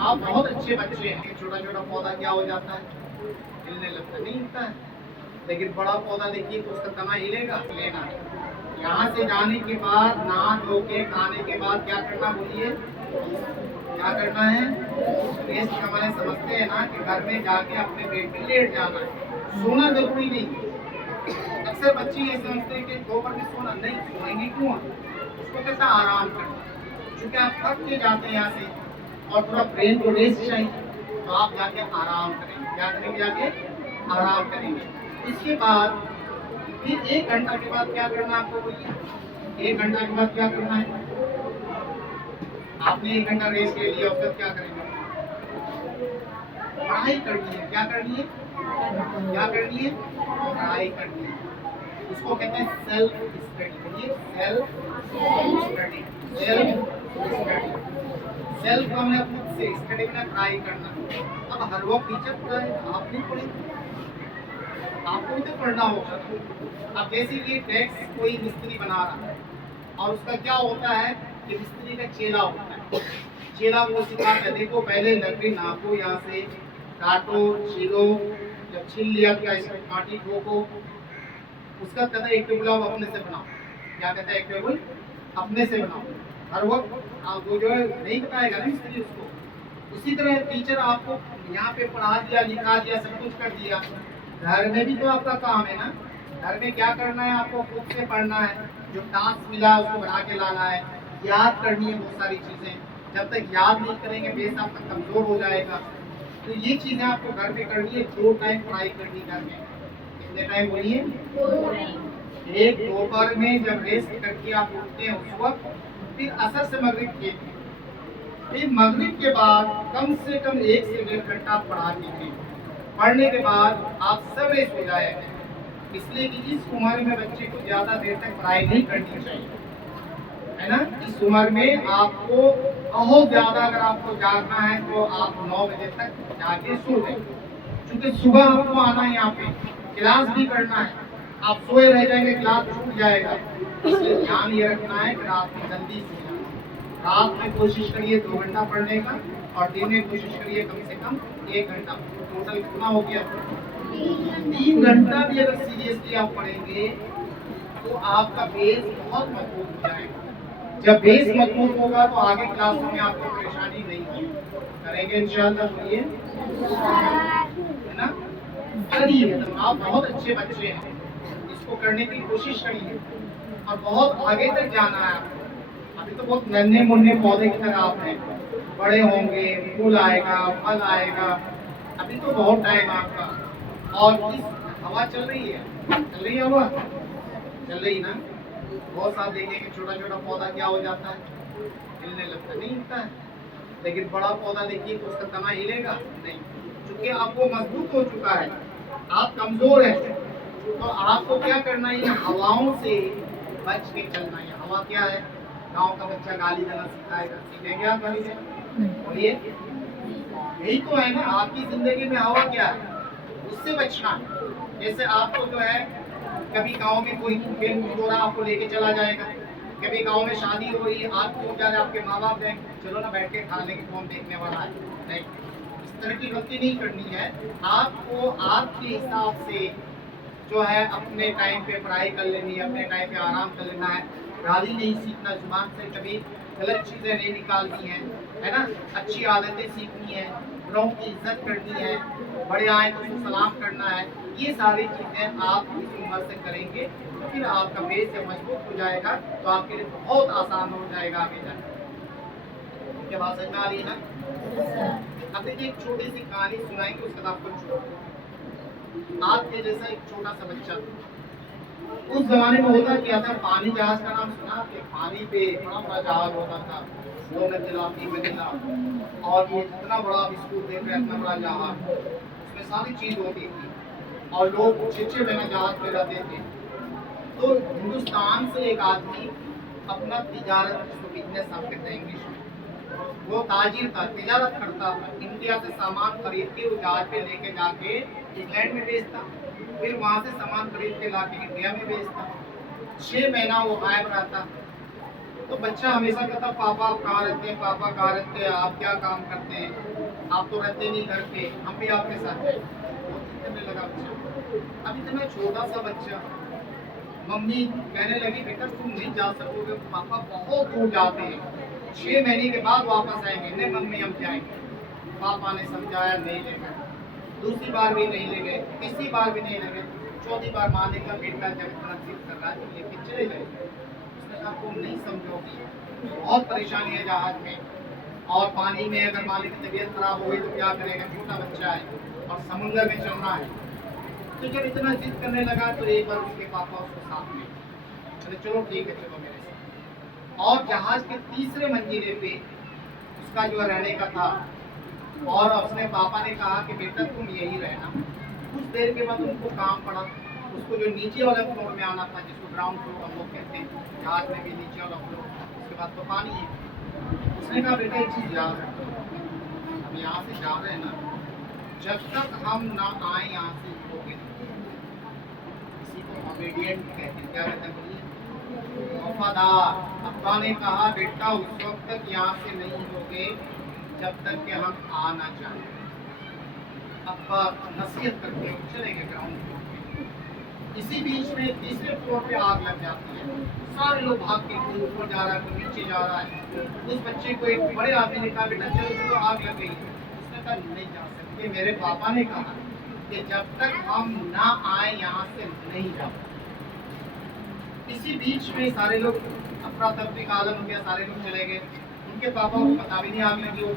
आप बहुत अच्छे बच्चे हैं। छोटा छोटा पौधा क्या हो जाता है, हिलने लगता नहीं हिलता है। लेकिन बड़ा पौधा देखिए तो उसका तना हिलेगा, लेना है। यहाँ से जाने के बाद नहा धो के खाने के बाद क्या करना बोलिए, क्या करना है? रेस्ट का मैंने समझते हैं ना कि घर में जाके अपने बेड पे लेट जाना है, सोना जरूरी नहीं है। अक्सर बच्चे ये समझते हैं कि दोपहर में सोना नहीं, सोएंगे क्यों? उसको कहता है आराम करना। क्योंकि आप थक के जाते हैं यहाँ से और थोड़ा ब्रेन को रेस्ट चाहिए, तो आप जाके आराम करेंगे। क्या करेंगे? जाके आराम करेंगे। इसके बाद फिर 1 घंटा के बाद क्या करना है आपको बोलिए? 1 घंटा के बाद क्या करना है? आपने 1 घंटा रेस्ट ले लिया, उसके बाद क्या करेंगे? पढ़ाई करनी है। क्या करनी है? क्या करनी है? पढ़ाई करनी है। उसको कहते हैं सेल्फ स्टडी। बोलिए self study. Self study. Self का मतलब खुद से, स्टडी में पढ़ाई करना। अब हर वक्त टीचर पढ़ाए, आप नहीं पढ़ेंगे, आपको भी तो पढ़ना होगा। अब जैसे ये डेस्क कोई मिस्त्री बना रहा है और उसका क्या होता है कि मिस्त्री का चेला होता है। चेला वो सिखाता है, देखो पहले लकड़ी नापो, यहाँ से काटो, छीलो, जब छील लिया क्या इसमें काटी ठोको, उसका कहता है एक टेबल आप अपने से बनाओ। क्या कहता है? एक टेबल अपने से बनाओ। हर वक्त वो जो है नहीं बताएगा ना मिस्त्री उसको। उसी तरह टीचर आपको यहाँ पे पढ़ा दिया, लिखा दिया, सब कुछ कर दिया। घर में भी तो आपका काम है ना। घर में क्या करना है? आपको खुद से पढ़ना है, जो टास्क मिला है उसको बना के लाना है, याद करनी है बहुत सारी चीजें। जब तक याद नहीं करेंगे बेस आपका कमजोर हो जाएगा। तो ये चीजें आपको घर में करनी है। 2 टाइम पढ़ाई करनी घर में। कितने टाइम बोलिए? एक दोपहर में जब रेस्ट करके आप उठते हैं उस वक्त, फिर असर से मगरिब के, फिर मगरिब के बाद कम से कम 1 से 1.5 घंटा पढ़ा कीजिए। पढ़ने के बाद आप सब रेस्ट हो जाएगा। इसलिए कि इस उम्र में बच्चे को ज्यादा देर तक पढ़ाई नहीं करनी चाहिए, है ना। इस उम्र में आपको बहुत ज्यादा अगर आपको जागना है तो आप 9 बजे तक जाके सो जाए। क्योंकि सुबह आपको आना है, यहाँ पे क्लास भी करना है। आप सोए रह जाएंगे, क्लास छूट जाएगा। इसलिए ध्यान ये रखना है कि रात में जल्दी सो जाना। रात में कोशिश करिए 2 घंटा पढ़ने का और दिन में कोशिश करिए कम से कम 1 घंटा। टोटल कितना हो गया? 3 घंटा भी अगर सीरियसली आप पढ़ेंगे तो आपका बेस बहुत मजबूत हो जाएगा। जब बेस मजबूत होगा तो आगे क्लासों में आपको परेशानी नहीं होगी। करेंगे इंशाल्लाह, बोलिए, है ना। करिए, आप बहुत अच्छे बच्चे हैं, इसको करने की कोशिश करिए और बहुत आगे तक जाना है आपको। अभी तो बहुत नन्हे मुन्ने पौधे की तरह आप हैं, बड़े होंगे, फूल आएगा, फल आएगा। अभी तो बहुत टाइम आपका। और इस हवा चल रही है, चल रही है हवा, चल रही ना। बहुत साथ देखेंगे छोटा छोटा पौधा क्या हो जाता है, हिलने लगता नहीं हिलता है। लेकिन बड़ा पौधा देखिए तो उसका तना हिलेगा नहीं, क्योंकि अब वो मजबूत हो चुका है, आप कमजोर हैं। तो आपको क्या करना है? हवाओं से बच के चलना है। हवा क्या है? गांव का बच्चा गाली देना सिखाएगा, सीखेंगे आप गाली देना? बोलिए, यही तो है ना। आपकी जिंदगी में हवा क्या है, उससे बचना है। जैसे आपको जो है कभी गांव में कोई खेल कूद हो रहा, आपको लेके चला जाएगा। कभी गांव में शादी हो रही है, आप क्यों जा रहे, आपके माँ बाप हैं, चलो ना बैठ के खा लेंगे, कौन देखने वाला है। नहीं, इस तरह की गलती नहीं करनी है। आपको आपके हिसाब से जो है अपने टाइम पे पढ़ाई कर लेनी है, अपने टाइम पे आराम कर लेना है। गाली नहीं सीखना, जुबान से कभी गलत चीजें नहीं निकालनी है ना। अच्छी आदतें सीखनी है, बड़ों की इज्जत करनी है, बड़े आए तो उनको सलाम करना है। ये सारी चीजें आप इस उम्र से करेंगे तो फिर आपका बेस जब मजबूत हो जाएगा तो आपके लिए बहुत आसान हो जाएगा आगे जाकर। क्या बात समझ में आ रही है ना? अब देखिए एक छोटी सी कहानी सुनाएंगे, उसके बाद आपको छोड़। आपके जैसा एक छोटा सा बच्चा उस जमाने में होता क्या था, पानी जहाज का नाम सुना आपने? पानी पे बड़ा बड़ा जहाज होता था, दो मंजिला, 3 मंजिला, और ये जितना बड़ा आप स्कूल देख रहे हैं इतना बड़ा जहाज, उसमें सारी चीज होती थी और लोग 6-6 महीने जहाज पे रहते थे। तो हिंदुस्तान से एक आदमी अपना तिजारत, जिसको बिजनेस आप कहते हैं इंग्लिश में, वो ताजिर था, तिजारत करता था। इंडिया से सामान खरीद के वो जहाज पे लेके जाके इंग्लैंड में बेचता, फिर वहां से सामान खरीद के लाके इंडिया में बेचता। 6 महीना वो गायब रहता। तो बच्चा हमेशा कहता पापा आप कहाँ रहते हैं, पापा कहाँ रहते हैं, आप क्या काम करते हैं, आप तो रहते नहीं घर पे, हम भी आपके साथ जाए। करने लगा बच्चा। अब इतना छोटा सा बच्चा, मम्मी कहने लगी बेटा तुम नहीं जा सकोगे, पापा बहुत दूर जाते हैं, 6 महीने के बाद वापस आएंगे। नहीं मम्मी हम जाएंगे। पापा ने समझाया, नहीं ले गए। दूसरी बार भी नहीं ले गए, तीसरी बार भी नहीं ले गए, चौथी बार माने का बेटा जब इतना जिद कर रहा है लेके चले गए। उसने कहा तुम नहीं समझोगी, बहुत परेशानी है जहाज में, और पानी में अगर मालिक की तबीयत खराब हो गई तो क्या करेगा, छोटा बच्चा है और समुद्र में चलना है। तो जब इतना जिद करने लगा तो एक बार उसके पापा उसको साथ में बोले चलो ठीक है चलो मेरे साथ। और जहाज के तीसरे मंजिले पे उसका जो रहने का था, और उसने पापा ने कहा कि बेटा तुम यही रहना। कुछ देर के बाद उनको काम पड़ा, उसको जो नीचे वाला फ्लोर में आना था, जिसको ग्राउंड फ्लोर हम लोग कहते हैं, जहाज में भी नीचे वाला फ्लोर, उसके बाद तो पानी है। उसने कहा बेटा एक चीज याद रखो, हम यहाँ से जा रहे हैं ना, जब तक हम ना आए यहाँ से उठोगे नहीं। इसी को ओबीडिएंट कहते हैं। क्या कहते हैं बोलिए, वफादार। अब्बा ने कहा बेटा उस वक्त तक यहाँ से नहीं होगे जब तक कि हम आ ना जाए। अब्बा नसीहत करके चले गए ग्राउंड फ्लोर पे। इसी बीच में तीसरे फ्लोर पे आग लग जाती है, सारे लोग भाग के कोई ऊपर जा रहा है कोई नीचे जा रहा है। उस बच्चे को एक बड़े आदमी ने कहा बेटा चलो चलो आग लग गई। उसने कहा नहीं जा सकते, मेरे पापा ने कहा कि जब तक हम ना आए यहाँ से नहीं जा। इसी बीच में सारे लोग अफरा तफरी का आलम हो गया, सारे लोग चले गए। उनके पापा को पता भी नहीं आग लगी, वो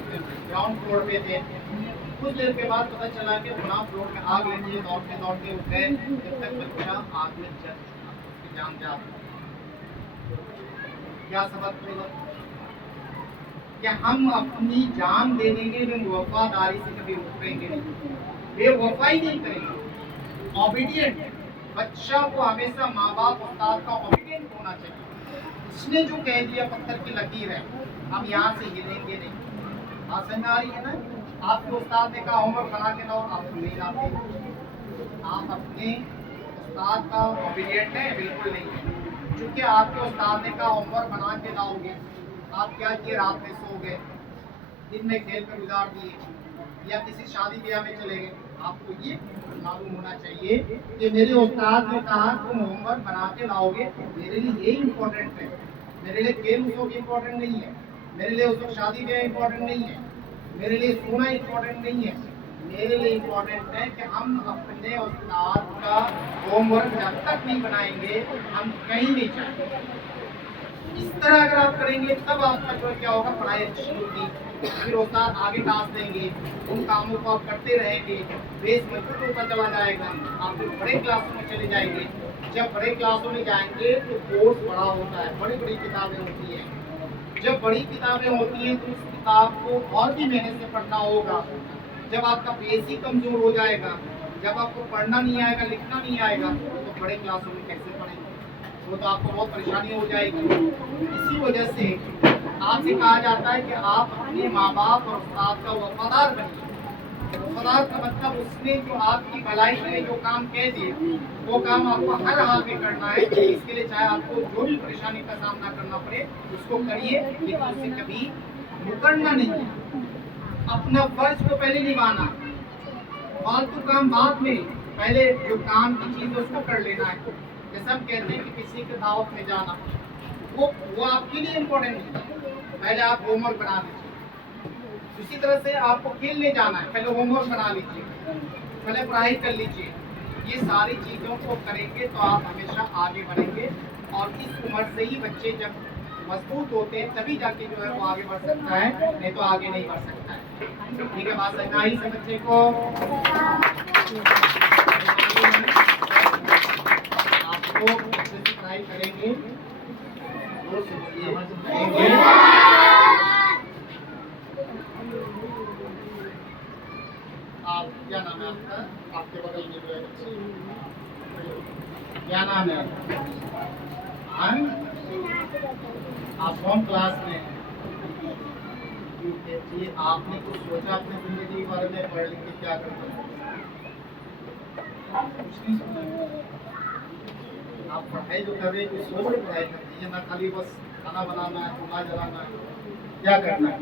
ग्राउंड फ्लोर पे थे। कुछ देर के बाद पता चला कि ग्राउंड फ्लोर में आग लगी है, दौड़ते दौड़ते उठ गए, जब तक बच्चा आग में जल चुका, उसकी जान जा। क्या सबक मिला कि हम अपनी जान देने के लिए वफादारी से कभी उतरेंगे नहीं, बेवफाई नहीं करेंगे। ओबीडिएंट बच्चा को हमेशा माँ बाप उस्ताद का ओबीडिएंट होना चाहिए। उसने जो कह दिया पत्थर की लकीर है, हम यहाँ से हिलेंगे नहीं। बात समझ में आ रही है ना? आपके उस्ताद ने कहा होमवर्क बना के लाओ, आप नहीं लाते। आप अपने उस्ताद का ओबीडिएंट है? बिल्कुल नहीं है। क्योंकि आपके उस्ताद ने कहा होमवर्क बना के लाओगे, आप क्या किए, रात में सो गए, दिन में खेल कर गुजार दिए, या किसी शादी ब्याह में चले गए। आपको ये मालूम होना चाहिए कि मेरे उस्ताद ने कहा तुम होमवर्क बना के लाओगे, मेरे लिए ये इम्पोर्टेंट है। मेरे लिए खेल उस वक्त इम्पोर्टेंट नहीं है, मेरे लिए उस वक्त शादी ब्याह इम्पोर्टेंट नहीं है, मेरे लिए सोना इम्पोर्टेंट नहीं है। मेरे लिए इम्पोर्टेंट है कि हम अपने उस्ताद का होमवर्क जब तक नहीं बनाएंगे हम कहीं नहीं जाएंगे। इस तरह अगर आप करेंगे तब आपका जो क्या होगा, पढ़ाई अच्छी होगी। फिर उस्ताद आगे टास्क देंगे, उन कामों को आप करते रहेंगे, बेस मजबूत होता चला जाएगा। आप फिर बड़े क्लासों में चले जाएंगे। जब बड़े क्लासों में जाएंगे तो कोर्स बड़ा होता है, बड़ी बड़ी किताबें होती हैं। जब बड़ी किताबें होती हैं तो उस किताब को और भी मेहनत से पढ़ना होगा। जब आपका बेसिक कमजोर हो जाएगा, जब आपको पढ़ना नहीं आएगा, लिखना नहीं आएगा, तो बड़े क्लासों में कैसे पढ़ेंगे? वो तो आपको बहुत परेशानी हो जाएगी। इसी वजह से आपसे कहा जाता है कि आप अपने माँ बाप और उस्ताद का वफादार बनिए। वफादार का मतलब उसने जो आपकी भलाई के लिए जो काम कह दिए वो काम आपको हर हाल में करना है। इसके लिए चाहे आपको जो भी परेशानी का सामना करना पड़े उसको करिए, लेकिन उससे कभी मुकरना नहीं है। अपना फर्ज को पहले निभाना, फालतू काम बाद में, पहले जो काम की चीज है उसको कर लेना है। जैसे हम कहते हैं कि किसी के दावत में जाना, वो आपके लिए इम्पोर्टेंट नहीं है, पहले आप होमवर्क बना लीजिए। इसी तरह से आपको खेलने जाना है, पहले होमवर्क बना लीजिए, पहले पढ़ाई कर लीजिए। ये सारी चीज़ों को करेंगे तो आप हमेशा आगे बढ़ेंगे। और इस उम्र से ही बच्चे जब मजबूत होते हैं तभी जाके जो है वो आगे बढ़ सकता है, नहीं तो आगे नहीं बढ़ सकता है। ठीक है, बात समझ आई सब बच्चे को? आपको जैसे पढ़ाई करेंगे जोर से बोलिए, आप क्या नाम है आपका? आपके बगल में जो है बच्चे, क्या नाम है? आप कौन क्लास में? ये आपने कुछ सोचा अपनी जिंदगी के बारे में, पढ़ लिख के क्या करना? कुछ नहीं सोचा। आप पढ़ाई जो कर रहे हैं कुछ सोच के पढ़ाई कर दीजिए ना, खाली बस खाना बनाना है, चूल्हा जलाना है, क्या करना है?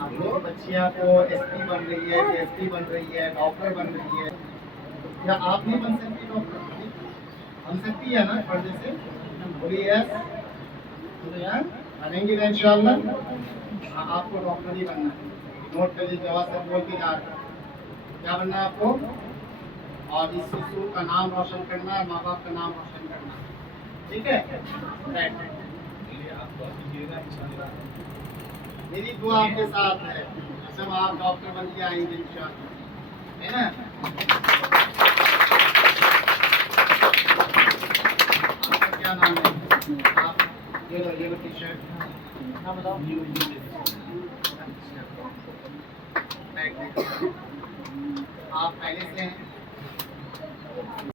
हम लोग बच्चियां को एसपी बन रही है, एसपी बन रही है, डॉक्टर बन रही है, क्या आप नहीं बन सकती डॉक्टर? बन सकती है ना पढ़ने से? बोलिए यस, बोलिए बनेंगे ना इंशाल्लाह। हाँ, आपको डॉक्टर ही बनना है। नोट करिए, जवाब सब बोल के जा रहे हैं। क्या बनना है आपको? और इस स्कूल का नाम रोशन करना है, माँ बाप का नाम रोशन करना है, ठीक है? राइट। मेरी दुआ आपके साथ है, सब आप डॉक्टर बन के आएंगे इंशाल्लाह, है ना? आपका क्या नाम है? आप ये लो टी शर्ट, हाँ बताओ। अच्छा, आप पहले से हैं?